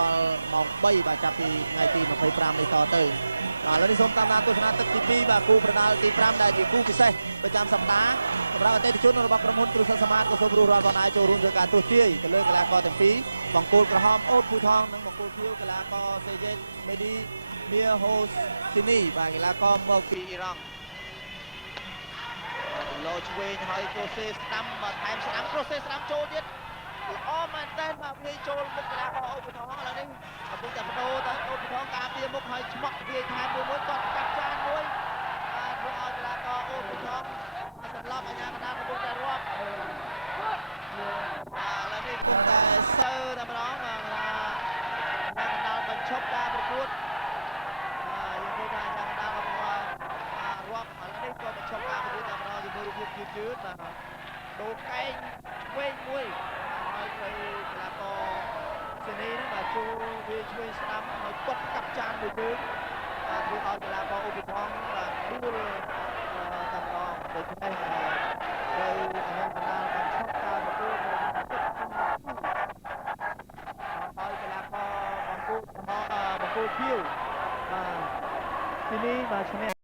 រាល់ម៉ោង3បាទចាប់ពីថ្ងៃទី25នេះតទៅបាទឥឡូវនេះសូមតាមដានទស្សនាទឹកទី2បាទគូប្រដាល់ទី5ដែលជាគូពិសេសប្រចាំសប្តាហ៍សម្រាប់អតិថិជនរបស់ក្រុមហ៊ុនគ្រូសិស្សសមាតក៏សូមរួសរាល់បងប្អូនចូលរួមធ្វើការទស្សន៍ទាយទៅលើកីឡាករទាំងពីរបង្គោលក្រហមអូតភូថងនិងបង្គោលខៀវកីឡាករសេយេតមេឌីមៀហូស៊ីនីបាទកីឡាករមកពីអ៊ីរ៉ង់លោឆ្វេងហើយកូសេស្ដាំមកថែមស្ដាំកូសេស្ដាំចូលទៀតល្អមែនតើបាទវាចូលមុខកីឡាករអូបថងឥឡូវនេះកំពុងតែបដូរទៅអូបថងការពារមុខហើយឆ្មក់វាថែមមួយគាត់កាត់ចានមួយបាទធ្វើឲ្យកីឡាករអូបថងសន្លប់អាញាកណ្ដាលកំពុងតែរាប់បាទឥឡូវនេះកំពុងតែសើតែម្ដងបាទអាញាកណ្ដាលបញ្ឈប់ការប្រកួតយើងឃើញថាអាញាកណ្ដាលកំពុងរាប់ឥឡូវនេះក៏បញ្ឈប់ការប្រកួតតែម្ដងជាមួយរូបភាពយឺតបាទដូរកែងវែងមួយហើយកីឡាករសេនីហ្នឹងបាទចូលវាឆ្វេងស្ដាំហើយគាត់កាប់ចានមួយជើងបាទធ្វើឲ្យកីឡាករឧបថងបាទដួលតែម្ដងដូច្នេះត្រូវអាញាកណ្ដាលបានឈប់ការប្រកួតនៅទឹកហើយកីឡាករបង្គោលខៀវបាទទីនេះបាទឈ្នះ